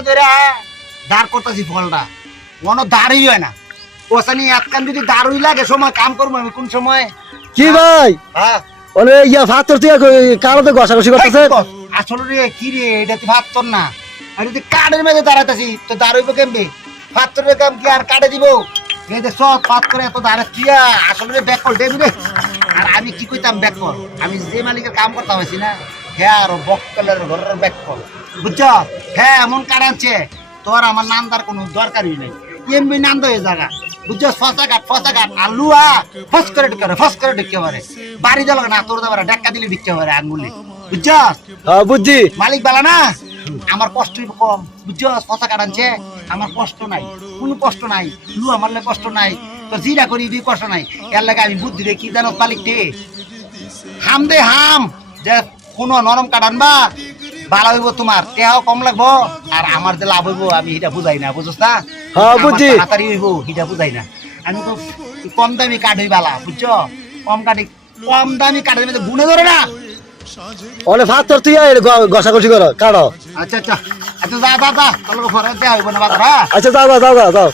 ধরে দাঁড় করতেছি ফলটা কোনো দাঁড়ই হয় না ওসানি একখান যদি দাঁড়ই লাগে সময় কাম করবো আমি কোন সময় কি ভাই হ্যাঁ ওরে ইয়া ফাতর তুই কারো তো ঘষাঘষি করতেছে আসলে রে কি রে এটা তুই ফাত্তর না আমি যদি কাঠের মেঝে দাঁড়াইতেছি তো দাঁড়াইব কেমবে ফাত্তরের কাম কি আর কাটে দিব এই যে সব ফাত করে এত দাঁড়া কি আসলে ব্যাক কল দেবি রে আর আমি কি কইতাম ব্যাক কল আমি যে মালিকের কাম করতাম আছি না হ্যাঁ আর বক্কলের ঘরের ব্যাক কল বুঝছ হ্যাঁ এমন কাটাচ্ছে তোর আমার নান্দার কোনো দরকারই নেই এমবি নান্দ হয়ে জায়গা বুঝছ ফসা ঘাট আর লুয়া ফস করে ঢুকে পারে বাড়ি দিল না তোর দাবার ডাক্কা দিলে ঢুকে পারে আঙ্গুলি বুঝছ হ্যাঁ বুঝছি মালিক বালা না আমার কষ্ট কম বুঝছ ফসা কাটাচ্ছে আমার কষ্ট নাই কোনো কষ্ট নাই লুয়া মারলে কষ্ট নাই তো জিরা করি দুই কষ্ট নাই এর লাগে আমি বুদ্ধি রে কি জানো মালিক দে হাম দে হাম যে কোনো নরম কাটান বা ভালো হইব তোমার তেহাও কম লাগবো আর আমার যে লাভ হইব আমি এটা বুঝাই না বুঝছ না হ্যাঁ বুঝছি তাড়াতাড়ি হইব এটা বুঝাই না আমি তো কম দামি কাঠ হই বালা বুঝছো কম দামি কাঠের মধ্যে গুনে ধরে না ওরে ফাতর তুই ঘষাঘষি কর কারো আচ্ছা আচ্ছা আচ্ছা যা তাহলে ঘরে দেওয়া হইব না বাজার হ্যাঁ আচ্ছা যাও যাও যাও যাও